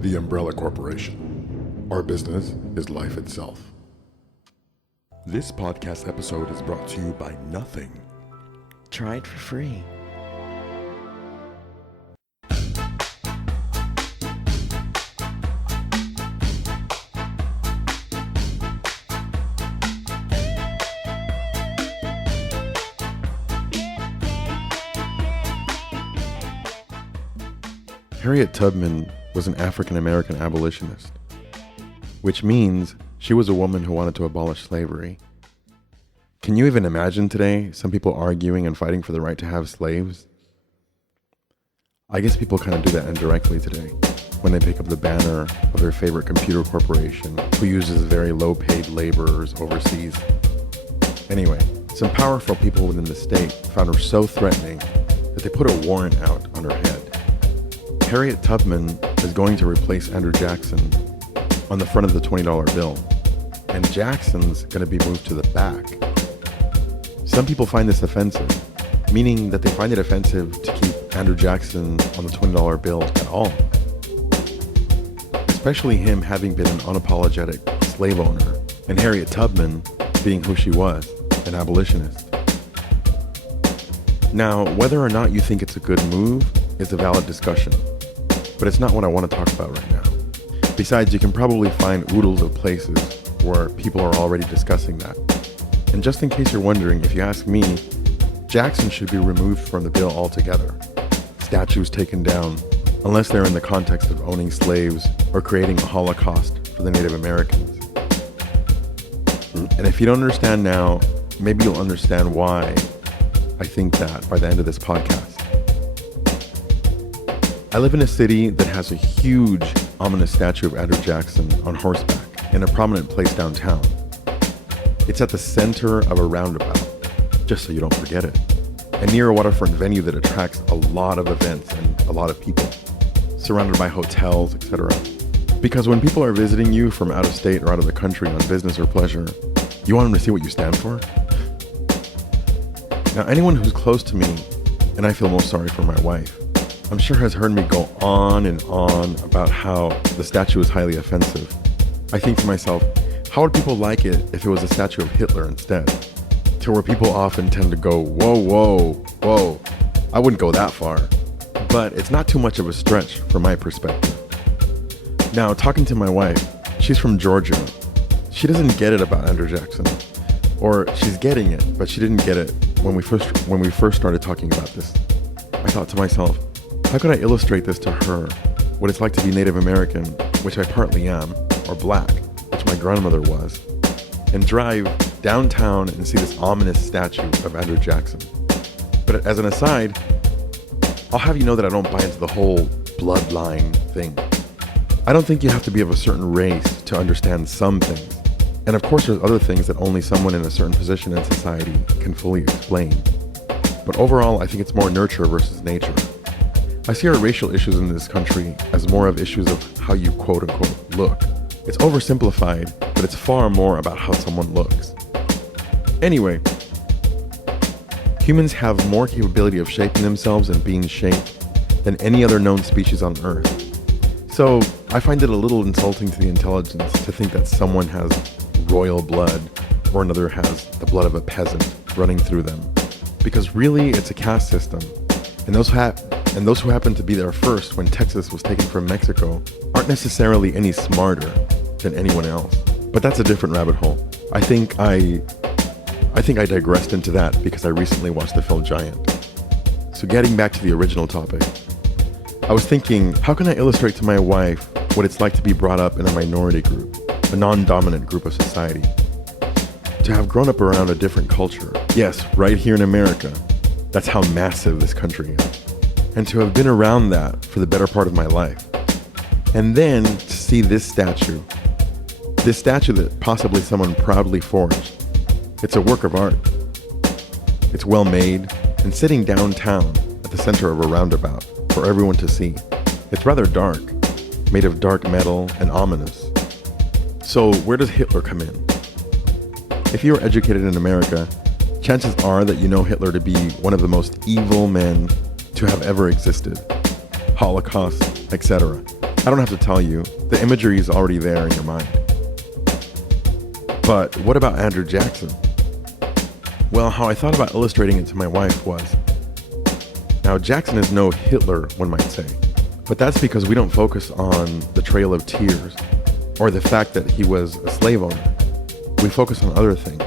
The Umbrella Corporation. Our business is life itself. This podcast episode is brought to you by nothing. Try it for free. Harriet Tubman was an African-American abolitionist, which means she was a woman who wanted to abolish slavery. Can you even imagine today some people arguing and fighting for the right to have slaves? I guess people kind of do that indirectly today when they pick up the banner of their favorite computer corporation who uses very low-paid laborers overseas. Anyway, some powerful people within the state found her so threatening that they put a warrant out on her head. Harriet Tubman is going to replace Andrew Jackson on the front of the $20 bill, and Jackson's going to be moved to the back. Some people find this offensive, meaning that they find it offensive to keep Andrew Jackson on the $20 bill at all, especially him having been an unapologetic slave owner, and Harriet Tubman being who she was, an abolitionist. Now, whether or not you think it's a good move is a valid discussion, but it's not what I want to talk about right now. Besides, you can probably find oodles of places where people are already discussing that. And just in case you're wondering, if you ask me, Jackson should be removed from the bill altogether. Statues taken down, unless they're in the context of owning slaves or creating a Holocaust for the Native Americans. And if you don't understand now, maybe you'll understand why I think that by the end of this podcast. I live in a city that has a huge, ominous statue of Andrew Jackson on horseback in a prominent place downtown. It's at the center of a roundabout, just so you don't forget it, and near a waterfront venue that attracts a lot of events and a lot of people, surrounded by hotels, etc. Because when people are visiting you from out of state or out of the country on business or pleasure, you want them to see what you stand for. Now, anyone who's close to me, and I feel most sorry for my wife, I'm sure has heard me go on and on about how the statue is highly offensive. I think to myself, how would people like it if it was a statue of Hitler instead? To where people often tend to go, whoa, whoa, whoa. I wouldn't go that far. But it's not too much of a stretch from my perspective. Now, talking to my wife, she's from Georgia. She doesn't get it about Andrew Jackson. Or she's getting it, but she didn't get it when we first started talking about this. I thought to myself, how could I illustrate this to her, what it's like to be Native American, which I partly am, or black, which my grandmother was, and drive downtown and see this ominous statue of Andrew Jackson. But as an aside, I'll have you know that I don't buy into the whole bloodline thing. I don't think you have to be of a certain race to understand some things. And of course there's other things that only someone in a certain position in society can fully explain. But overall, I think it's more nurture versus nature. I see our racial issues in this country as more of issues of how you quote-unquote look. It's oversimplified, but it's far more about how someone looks. Anyway, humans have more capability of shaping themselves and being shaped than any other known species on Earth. So I find it a little insulting to the intelligence to think that someone has royal blood or another has the blood of a peasant running through them. Because really, it's a caste system, and those who happen to be there first when Texas was taken from Mexico aren't necessarily any smarter than anyone else. But that's a different rabbit hole. I think I digressed into that because I recently watched the film Giant. So getting back to the original topic, I was thinking, how can I illustrate to my wife what it's like to be brought up in a minority group, a non-dominant group of society? To have grown up around a different culture. Yes, right here in America. That's how massive this country is. And to have been around that for the better part of my life. And then to see this statue that possibly someone proudly forged. It's a work of art. It's well made and sitting downtown at the center of a roundabout for everyone to see. It's rather dark, made of dark metal and ominous. So where does Hitler come in? If you are educated in America, chances are that you know Hitler to be one of the most evil men to have ever existed. Holocaust, etc. I don't have to tell you, the imagery is already there in your mind. But what about Andrew Jackson? Well, how I thought about illustrating it to my wife was, now Jackson is no Hitler, one might say, but that's because we don't focus on the Trail of Tears or the fact that he was a slave owner. We focus on other things.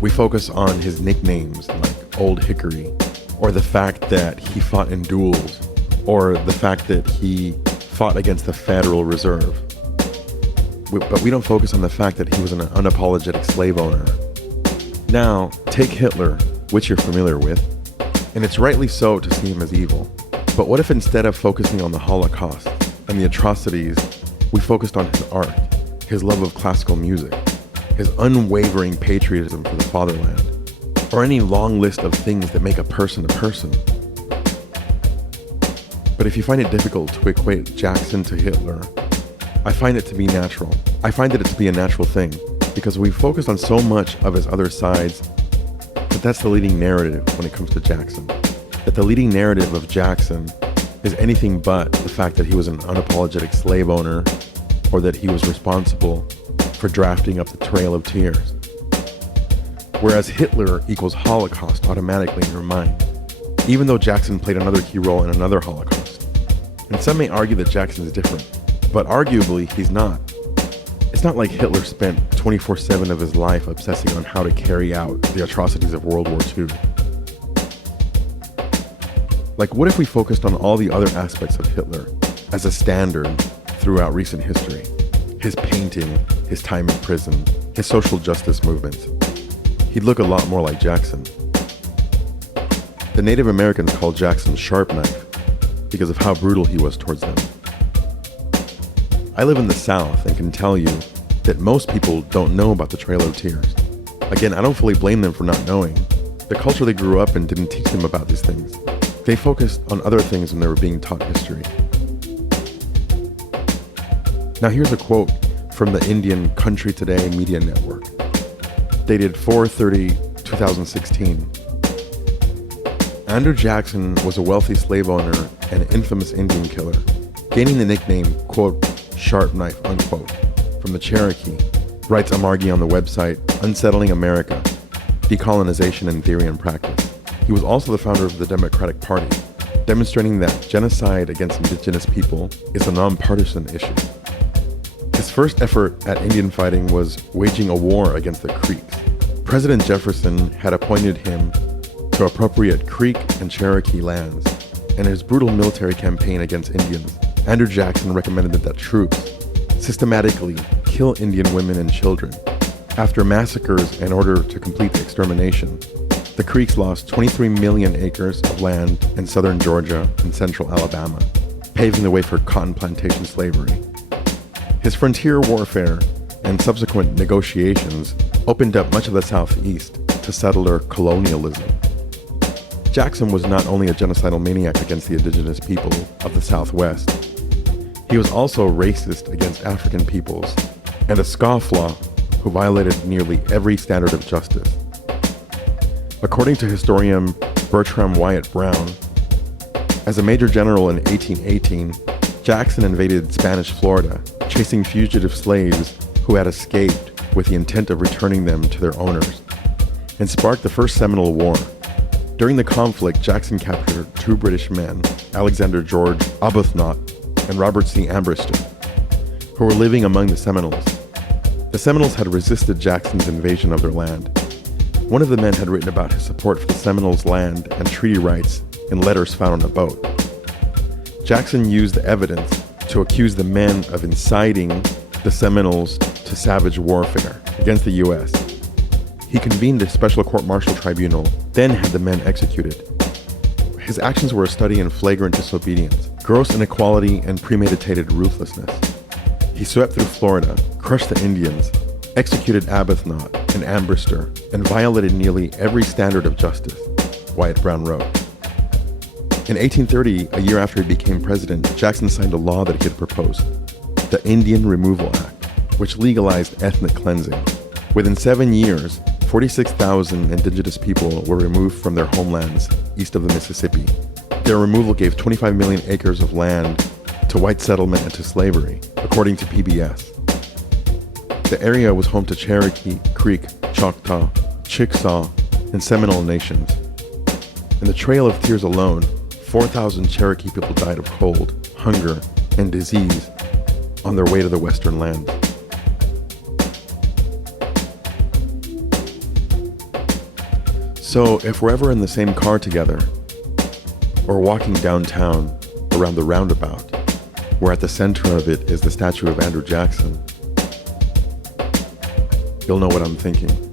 We focus on his nicknames like Old Hickory, or the fact that he fought in duels, or the fact that he fought against the Federal Reserve. But we don't focus on the fact that he was an unapologetic slave owner. Now, take Hitler, which you're familiar with, and it's rightly so to see him as evil. But what if instead of focusing on the Holocaust and the atrocities, we focused on his art, his love of classical music, his unwavering patriotism for the fatherland, or any long list of things that make a person a person? But if you find it difficult to equate Jackson to Hitler, I find it to be natural. I find it to be a natural thing, because we focused on so much of his other sides, but that's the leading narrative when it comes to Jackson. That the leading narrative of Jackson is anything but the fact that he was an unapologetic slave owner, or that he was responsible for drafting up the Trail of Tears. Whereas Hitler equals Holocaust automatically in your mind, even though Jackson played another key role in another Holocaust. And some may argue that Jackson is different, but arguably he's not. It's not like Hitler spent 24/7 of his life obsessing on how to carry out the atrocities of World War II. Like, what if we focused on all the other aspects of Hitler as a standard throughout recent history? His painting, his time in prison, his social justice movements. He'd look a lot more like Jackson. The Native Americans called Jackson Sharp Knife because of how brutal he was towards them. I live in the South and can tell you that most people don't know about the Trail of Tears. Again, I don't fully blame them for not knowing. The culture they grew up in didn't teach them about these things. They focused on other things when they were being taught history. Now here's a quote from the Indian Country Today Media Network, dated 4/30/2016. Andrew Jackson was a wealthy slave owner and infamous Indian killer, gaining the nickname, quote, Sharp Knife, unquote, from the Cherokee, writes Amargi on the website Unsettling America, Decolonization in Theory and Practice. He was also the founder of the Democratic Party, demonstrating that genocide against indigenous people is a nonpartisan issue. His first effort at Indian fighting was waging a war against the Creeks. President Jefferson had appointed him to appropriate Creek and Cherokee lands. In his brutal military campaign against Indians, Andrew Jackson recommended that troops systematically kill Indian women and children. After massacres in order to complete the extermination, the Creeks lost 23 million acres of land in southern Georgia and central Alabama, paving the way for cotton plantation slavery. His frontier warfare and subsequent negotiations opened up much of the Southeast to settler colonialism. Jackson was not only a genocidal maniac against the indigenous people of the Southwest, he was also racist against African peoples and a scofflaw who violated nearly every standard of justice. According to historian Bertram Wyatt Brown, as a major general in 1818, Jackson invaded Spanish Florida, chasing fugitive slaves who had escaped with the intent of returning them to their owners, and sparked the First Seminole War. During the conflict, Jackson captured two British men, Alexander George Arbuthnot and Robert C. Ambrister, who were living among the Seminoles. The Seminoles had resisted Jackson's invasion of their land. One of the men had written about his support for the Seminoles' land and treaty rights in letters found on a boat. Jackson used the evidence to accuse the men of inciting the Seminoles to savage warfare against the U.S. He convened a special court-martial tribunal, then had the men executed. His actions were a study in flagrant disobedience, gross inequality, and premeditated ruthlessness. He swept through Florida, crushed the Indians, executed Arbuthnot and Ambrister, and violated nearly every standard of justice, Wyatt Brown wrote. In 1830, a year after he became president, Jackson signed a law that he had proposed, the Indian Removal Act, which legalized ethnic cleansing. Within 7 years, 46,000 indigenous people were removed from their homelands east of the Mississippi. Their removal gave 25 million acres of land to to white settlement and to slavery, according to PBS. The area was home to Cherokee, Creek, Choctaw, Chickasaw, and Seminole nations. In the Trail of Tears alone, 4,000 Cherokee people died of cold, hunger, and disease on their way to the Western lands. So if we're ever in the same car together, or walking downtown around the roundabout, where at the center of it is the statue of Andrew Jackson, you'll know what I'm thinking.